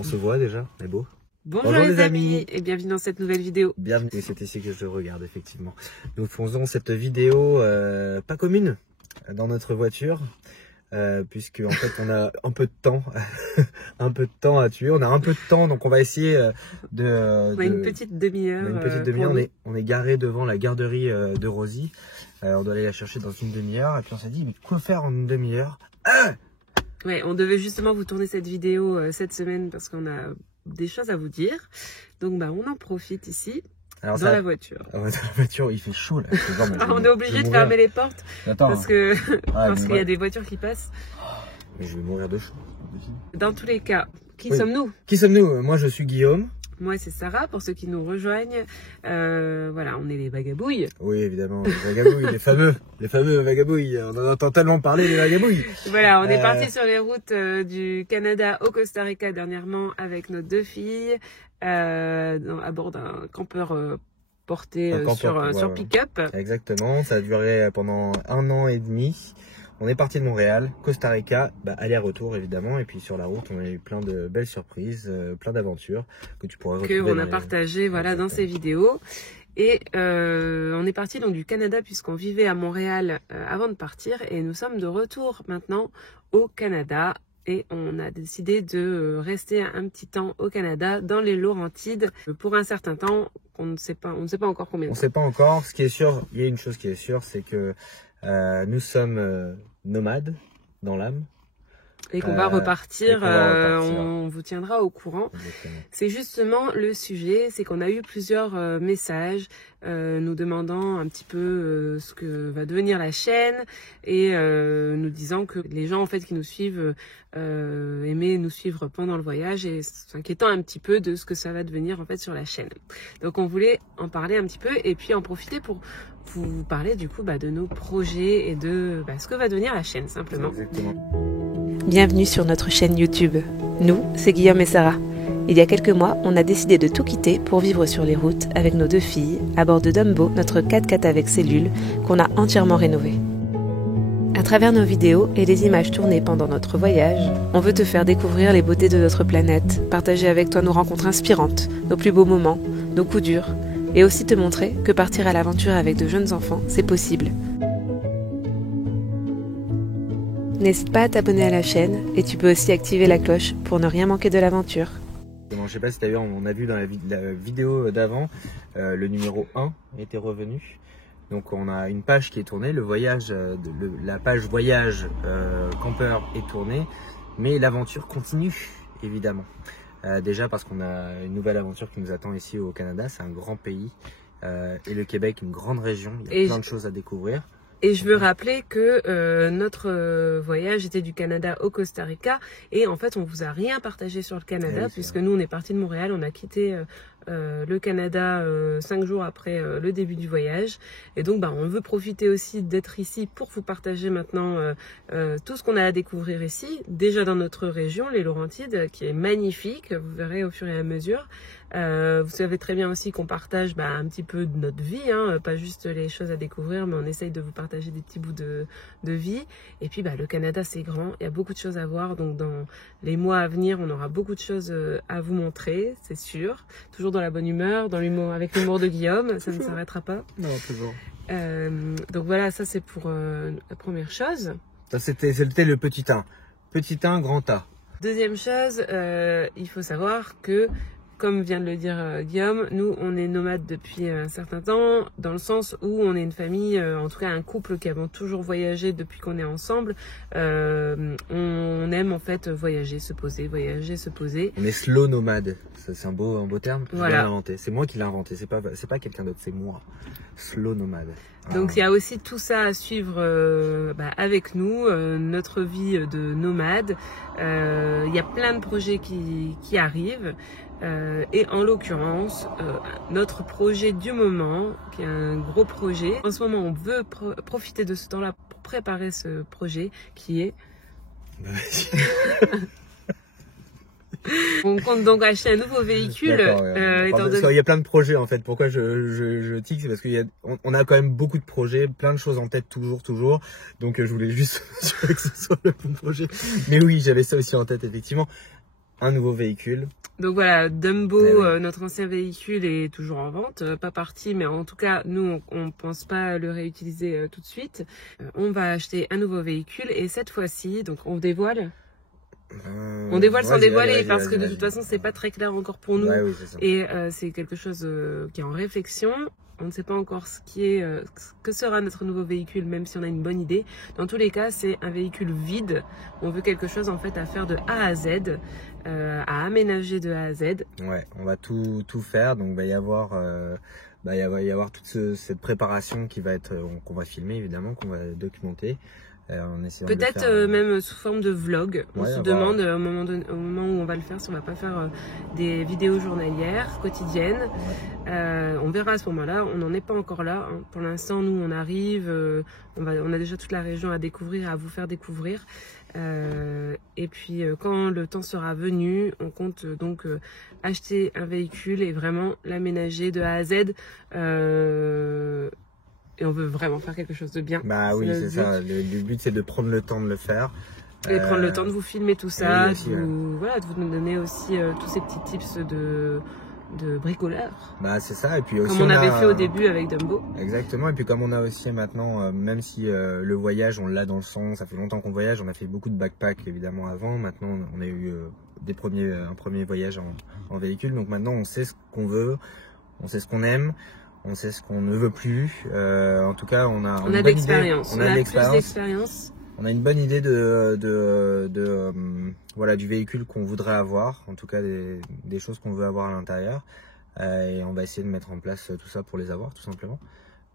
On se voit déjà, c'est beau. Bonjour les amis et bienvenue dans cette nouvelle vidéo. Bienvenue, c'est ici que je regarde effectivement. Nous faisons cette vidéo pas commune dans notre voiture. Puisque en fait on a un peu de temps un peu de temps à tuer, on a un peu de temps, donc on va essayer on a une petite demi-heure. On est garé devant la garderie de Rosie. On doit aller la chercher dans une demi-heure et puis on s'est dit mais quoi faire en une demi-heure? Ouais, on devait justement vous tourner cette vidéo cette semaine parce qu'on a des choses à vous dire, donc bah on en profite ici. Alors dans la voiture. Dans la voiture, il fait chaud là. On est obligé de fermer les portes. Attends, parce que parce qu'il y a des voitures qui passent. Mais je vais mourir de chaud. Dans tous les cas, qui sommes-nous? Qui sommes-nous? Moi je suis Guillaume. Moi c'est Sarah, pour ceux qui nous rejoignent. Voilà, on est les vagabouilles. Oui évidemment, les vagabouilles, les fameux vagabouilles. On en entend tellement parler, les vagabouilles. Voilà, on est parti sur les routes du Canada au Costa Rica dernièrement avec nos deux filles. À bord d'un campeur porté sur pick-up. Exactement, ça a duré pendant 1 an et demi. On est parti de Montréal, Costa Rica, aller-retour évidemment, et puis sur la route on a eu plein de belles surprises, plein d'aventures que tu pourras retrouver. On a partagé dans ces vidéos. Et on est parti donc du Canada puisqu'on vivait à Montréal avant de partir, et nous sommes de retour maintenant au Canada. Et on a décidé de rester un petit temps au Canada, dans les Laurentides, pour un certain temps. On ne sait pas encore combien de temps. On ne sait pas encore. Ce qui est sûr, il y a une chose qui est sûre, c'est que nous sommes nomades dans l'âme. Et qu'on va repartir, on vous tiendra au courant. C'est justement le sujet, c'est qu'on a eu plusieurs messages nous demandant un petit peu ce que va devenir la chaîne, et nous disant que les gens en fait qui nous suivent aimaient nous suivre pendant le voyage et s'inquiétant un petit peu de ce que ça va devenir en fait sur la chaîne. Donc on voulait en parler un petit peu et puis en profiter pour vous parler du coup de nos projets et de ce que va devenir la chaîne simplement. Exactement. Bienvenue sur notre chaîne YouTube. Nous, c'est Guillaume et Sarah. Il y a quelques mois, on a décidé de tout quitter pour vivre sur les routes avec nos deux filles, à bord de Dumbo, notre 4x4 avec cellules, qu'on a entièrement rénové. À travers nos vidéos et les images tournées pendant notre voyage, on veut te faire découvrir les beautés de notre planète, partager avec toi nos rencontres inspirantes, nos plus beaux moments, nos coups durs, et aussi te montrer que partir à l'aventure avec de jeunes enfants, c'est possible. N'hésite pas à t'abonner à la chaîne et tu peux aussi activer la cloche pour ne rien manquer de l'aventure. Je sais pas si tu as vu, on a vu dans la vidéo d'avant, le numéro 1 était revenu. Donc on a une page qui est tournée, la page voyage campeur est tournée, mais l'aventure continue évidemment. Déjà parce qu'on a une nouvelle aventure qui nous attend ici au Canada, c'est un grand pays, et le Québec une grande région, il y a plein de choses à découvrir. Et je veux rappeler que notre voyage était du Canada au Costa Rica, et en fait on vous a rien partagé sur le Canada, puisque nous on est parti de Montréal, on a quitté le Canada 5 jours après le début du voyage, et donc on veut profiter aussi d'être ici pour vous partager maintenant tout ce qu'on a à découvrir ici, déjà dans notre région, les Laurentides, qui est magnifique, vous verrez au fur et à mesure. Vous savez très bien aussi qu'on partage un petit peu de notre vie, pas juste les choses à découvrir, mais on essaye de vous partager des petits bouts de vie. Et puis le Canada c'est grand, il y a beaucoup de choses à voir, donc dans les mois à venir on aura beaucoup de choses à vous montrer, c'est sûr. Toujours dans la bonne humeur, avec l'humour de Guillaume, ça ne s'arrêtera pas. Non, toujours. Donc voilà, ça c'est pour la première chose. Ça c'était le petit 1. Petit 1, grand A. Deuxième chose, il faut savoir que, comme vient de le dire Guillaume, nous on est nomades depuis un certain temps, dans le sens où on est une famille, en tout cas un couple qui avons toujours voyagé depuis qu'on est ensemble. On aime en fait voyager, se poser. On est slow nomade, c'est un beau terme. Voilà. C'est moi qui l'ai inventé, c'est pas quelqu'un d'autre, c'est moi. Slow nomade. Donc il y a aussi tout ça à suivre avec nous, notre vie de nomade. Il y a plein de projets qui arrivent. Et en l'occurrence, notre projet du moment, qui est un gros projet. En ce moment, on veut profiter de ce temps-là pour préparer ce projet qui est... On compte donc acheter un nouveau véhicule. Il y a plein de projets en fait. Pourquoi je tique, c'est parce qu'on a quand même beaucoup de projets, plein de choses en tête toujours. Donc je voulais juste que ce soit le bon projet. Mais oui, j'avais ça aussi en tête effectivement. un nouveau véhicule. Donc voilà, Dumbo, oui. notre ancien véhicule est toujours en vente, pas parti, mais en tout cas, nous, on pense pas le réutiliser tout de suite. On va acheter un nouveau véhicule et cette fois-ci, donc on dévoile. On dévoile sans dévoiler parce que de toute façon, c'est pas très clair encore pour nous. Ouais, oui, c'est ça. Et c'est quelque chose qui est en réflexion. On ne sait pas encore que sera notre nouveau véhicule, même si on a une bonne idée. Dans tous les cas, c'est un véhicule vide. On veut quelque chose en fait à faire de A à Z, à aménager de A à Z. Ouais, on va tout faire. Donc, il va y avoir toute cette préparation qui va être, qu'on va filmer évidemment, qu'on va documenter. Peut-être même sous forme de vlog. On se demande au moment où on va le faire si on va pas faire des vidéos journalières, quotidiennes. Ouais. On verra à ce moment-là. On n'en est pas encore là. Hein. Pour l'instant, nous, on arrive. On a déjà toute la région à découvrir, à vous faire découvrir. Et puis, quand le temps sera venu, on compte donc acheter un véhicule et vraiment l'aménager de A à Z. Et on veut vraiment faire quelque chose de bien. Bah oui, c'est ça. Le but, c'est de prendre le temps de le faire. Et prendre le temps de vous filmer tout ça, oui, de vous donner aussi tous ces petits tips de bricoleur. Bah c'est ça. Et puis aussi, comme on avait fait au début avec Dumbo. Exactement. Et puis comme on a aussi maintenant, même si le voyage, on l'a dans le sang, ça fait longtemps qu'on voyage, on a fait beaucoup de backpack évidemment avant. Maintenant, on a eu un premier voyage en véhicule. Donc maintenant, on sait ce qu'on veut, on sait ce qu'on aime. On sait ce qu'on ne veut plus. En tout cas, on a de l'expérience. On a plus d'expérience. On a une bonne idée voilà, du véhicule qu'on voudrait avoir. En tout cas, des choses qu'on veut avoir à l'intérieur. Et on va essayer de mettre en place tout ça pour les avoir, tout simplement.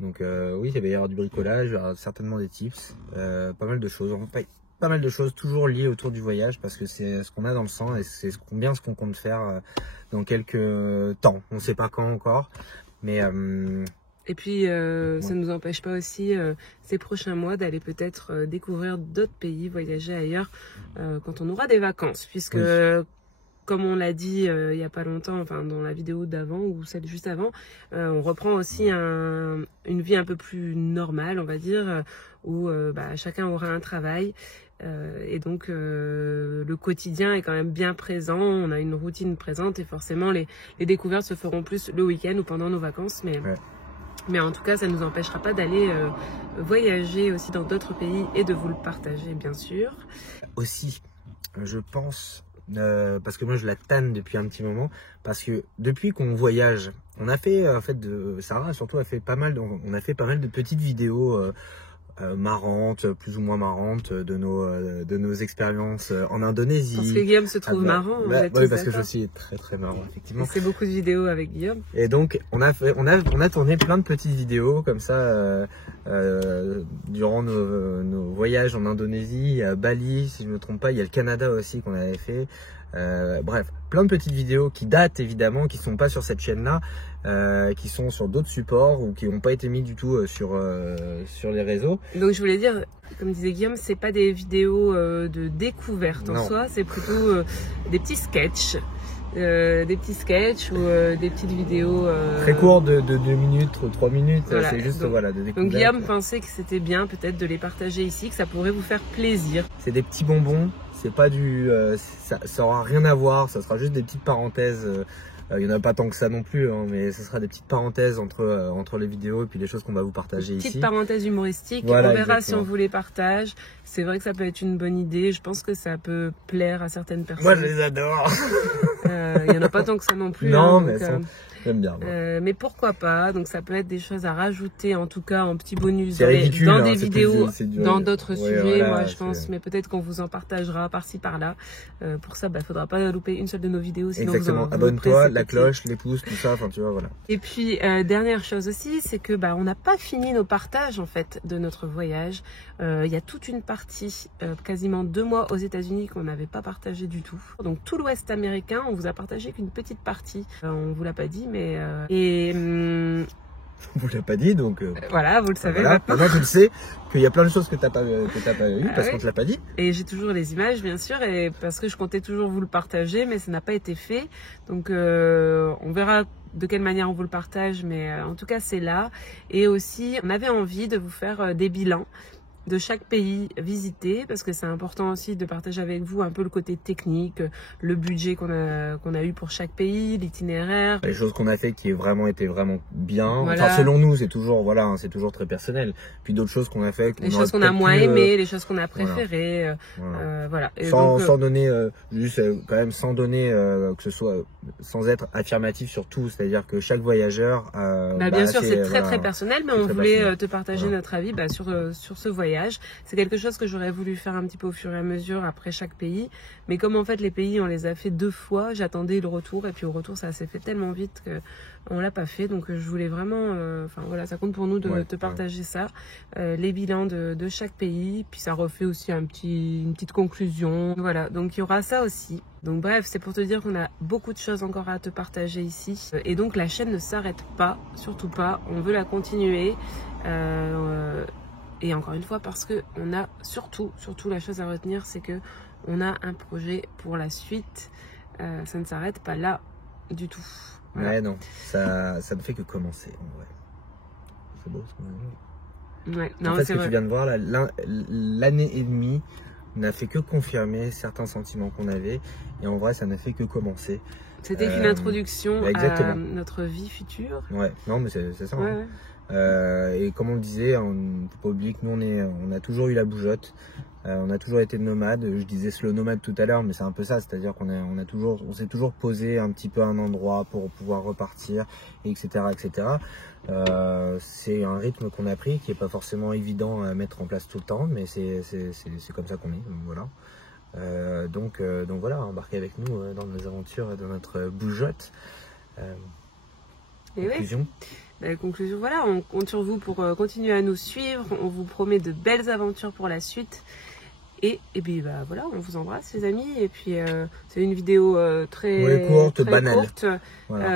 Donc oui, il va y avoir du bricolage, il y aura certainement des tips, pas mal de choses. Pas mal de choses toujours liées autour du voyage parce que c'est ce qu'on a dans le sang et c'est bien ce qu'on compte faire dans quelques temps. On ne sait pas quand encore. Mais et puis, ça ne nous empêche pas aussi, ces prochains mois, d'aller peut-être découvrir d'autres pays, voyager ailleurs, quand on aura des vacances. Puisque, comme on l'a dit il n'y a pas longtemps, enfin dans la vidéo d'avant ou celle juste avant, on reprend aussi une vie un peu plus normale, on va dire, où chacun aura un travail. Et donc le quotidien est quand même bien présent, on a une routine présente et forcément les découvertes se feront plus le week-end ou pendant nos vacances, mais en tout cas ça ne nous empêchera pas d'aller voyager aussi dans d'autres pays et de vous le partager bien sûr. Aussi, je pense, parce que moi je la tanne depuis un petit moment, parce que depuis qu'on voyage, on a fait, Sarah surtout a fait pas mal de petites vidéos marrantes, plus ou moins marrantes de nos expériences en Indonésie. Parce que Guillaume se trouve marrant. Oui, parce que je suis très très marrant effectivement. C'est beaucoup de vidéos avec Guillaume. Et donc on a tourné plein de petites vidéos comme ça durant nos voyages en Indonésie, à Bali si je ne me trompe pas. Il y a le Canada aussi qu'on avait fait. Bref, plein de petites vidéos qui datent évidemment, qui sont pas sur cette chaîne là, qui sont sur d'autres supports ou qui n'ont pas été mis du tout sur les réseaux. Donc je voulais dire, comme disait Guillaume, c'est pas des vidéos de découverte en soi, c'est plutôt des petits sketchs. Ou des petites vidéos très courtes de 2 minutes ou 3 minutes, voilà, c'est juste de découverte. Donc Guillaume pensait que c'était bien peut-être de les partager ici, que ça pourrait vous faire plaisir. C'est des petits bonbons, c'est pas ça aura rien à voir, ça sera juste des petites parenthèses. Il n'y en a pas tant que ça non plus, hein, mais ce sera des petites parenthèses entre les vidéos et puis les choses qu'on va vous partager ici. Petites parenthèses humoristiques, voilà, on verra exactement. Si on vous les partage. C'est vrai que ça peut être une bonne idée, je pense que ça peut plaire à certaines personnes. Moi je les adore. Il n'y en a pas tant que ça non plus. Non, hein, mais j'aime bien. Mais pourquoi pas, donc ça peut être des choses à rajouter en tout cas en petit bonus dans des vidéos, dans d'autres sujets, voilà, moi je pense, mais peut-être qu'on vous en partagera par-ci par-là. Pour ça, faudra pas louper une seule de nos vidéos. Sinon exactement, abonne-toi, la cloche, les pouces, tout ça, enfin tu vois, voilà. Et puis dernière chose aussi, c'est que on n'a pas fini nos partages en fait de notre voyage. Il y a toute une partie, quasiment 2 mois aux États-Unis qu'on n'avait pas partagé du tout. Donc tout l'Ouest américain, on vous a partagé qu'une petite partie. On vous l'a pas dit, mais on vous l'a pas dit, donc voilà, vous le savez. Voilà. Maintenant tu le sais qu'il y a plein de choses que t'as pas vues parce qu'on te l'a pas dit. Et j'ai toujours les images bien sûr, et parce que je comptais toujours vous le partager, mais ça n'a pas été fait. Donc on verra de quelle manière on vous le partage, mais en tout cas c'est là. Et aussi on avait envie de vous faire des bilans. de chaque pays visité, parce que c'est important aussi de partager avec vous un peu le côté technique, le budget qu'on a eu pour chaque pays, l'itinéraire. Les choses qu'on a fait qui été vraiment bien. Voilà. Enfin, selon nous, c'est toujours, voilà, hein, c'est toujours très personnel. Puis d'autres choses qu'on a fait. Les choses qu'on a moins aimées, les choses qu'on a préférées. Voilà. Et sans donner, quand même, sans donner, que ce soit, sans être affirmatif sur tout. C'est-à-dire que chaque voyageur. Bien sûr, c'est très personnel, mais on voulait te partager notre avis sur ce voyage. C'est quelque chose que j'aurais voulu faire un petit peu au fur et à mesure après chaque pays. Mais comme en fait les pays, on les a fait 2 fois, j'attendais le retour. Et puis au retour, ça s'est fait tellement vite qu'on l'a pas fait. Donc je voulais vraiment... Enfin voilà, ça compte pour nous de te partager ça. Les bilans de chaque pays. Puis ça refait aussi une petite conclusion. Voilà, donc il y aura ça aussi. Donc bref, c'est pour te dire qu'on a beaucoup de choses encore à te partager ici. Et donc la chaîne ne s'arrête pas, surtout pas. On veut la continuer. Et encore une fois, parce que on a surtout la chose à retenir, c'est que on a un projet pour la suite. Ça ne s'arrête pas là du tout. Voilà. Ouais, non, ça ne fait que commencer. Ouais. C'est beau ce qu'on a dit. Ouais, non, en fait, c'est ce que vrai. tu viens de voir, l'année et demie n'a fait que confirmer certains sentiments qu'on avait. Et en vrai, ça n'a fait que commencer. C'était qu'une introduction à notre vie future. Ouais, non, mais c'est ça. Ouais. Et comme on le disait, on ne peut pas oublier que nous on a toujours eu la bougeotte, on a toujours été nomades. Je disais slow nomade tout à l'heure, mais c'est un peu ça, c'est-à-dire qu'on s'est toujours posé un petit peu à un endroit pour pouvoir repartir, etc. C'est un rythme qu'on a pris qui est pas forcément évident à mettre en place tout le temps, mais c'est comme ça qu'on est, voilà. Donc voilà, embarquez avec nous dans nos aventures, dans notre bougeotte. Conclusion. Conclusion, voilà, on compte sur vous pour continuer à nous suivre. On vous promet de belles aventures pour la suite. Et puis voilà, on vous embrasse les amis. Et puis c'est une vidéo très courte, banale. Voilà.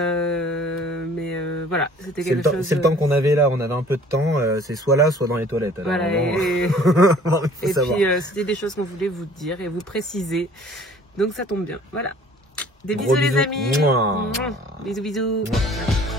Mais voilà, c'était quelque chose. C'est le temps qu'on avait là, on avait un peu de temps. C'est soit là, soit dans les toilettes. Alors, voilà. Et puis c'était des choses qu'on voulait vous dire et vous préciser. Donc ça tombe bien. Voilà. Des bisous les amis. Mouah. Bisous. Mouah.